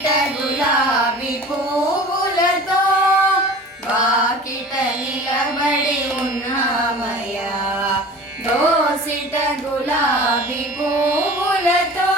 గులాబీ పువ్వులతో వాకిట నిలబడి ఉన్నామయ్యా. దోసిట గులాబీ పువ్వులతో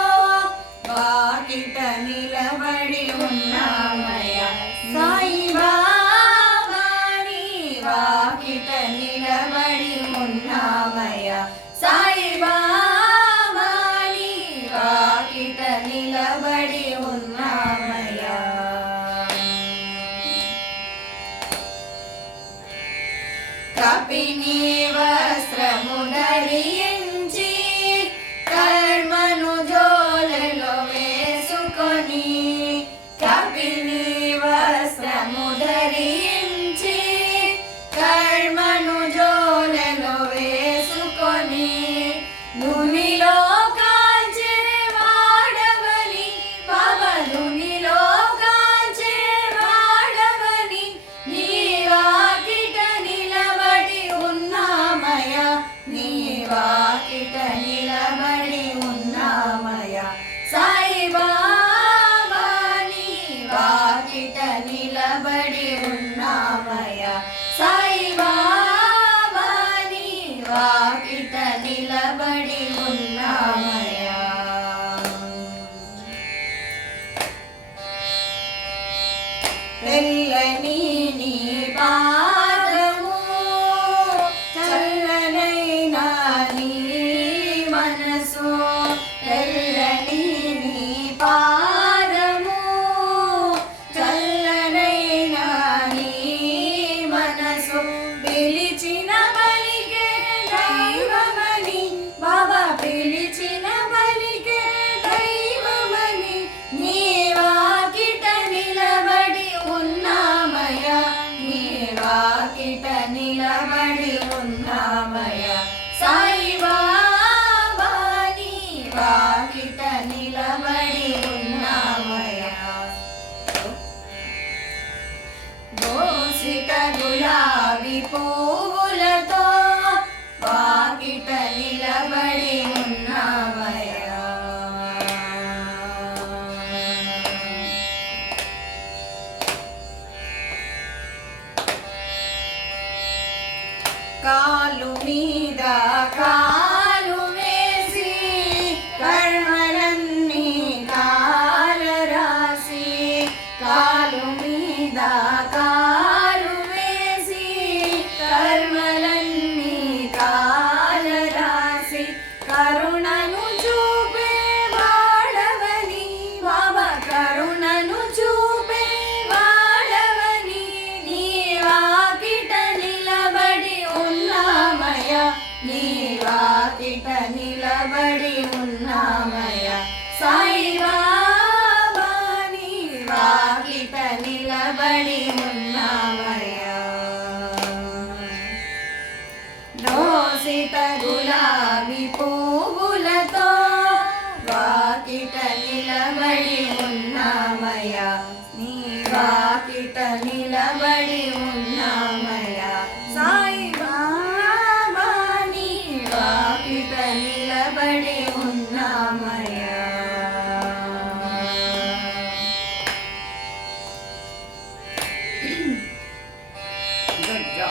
వాకిట నిలబడి ఉన్నామయ్యా. సాయిబాబా నీ వాకిట నిలబడి ఉన్నామయ్యా. సాయిబాబా నీ వాకిట నిలబడి ఉన్నామయ్యా. కపిని వస్త్రము ధరించి కర్మను జోలెలో వేసుకొని, కపిని వస్త్రము ధరించి కర్మను జోలెలో వేసుకొని, నునిలో కాల్చే వాడవని పవనునిలో కాల్చే వాడవని నీ వాకిట నిలబడి ఉన్నామయ్యా. నీ వాకిట నిలబడి ఉన్నామయ్యా. సాయిబాబా నీ వాకిట నిలబడి ఉన్నామయ్యా. సాయిబాబా నీ వాకిట నిలబడి ఉన్నామయ్యా. తెల్లని నీ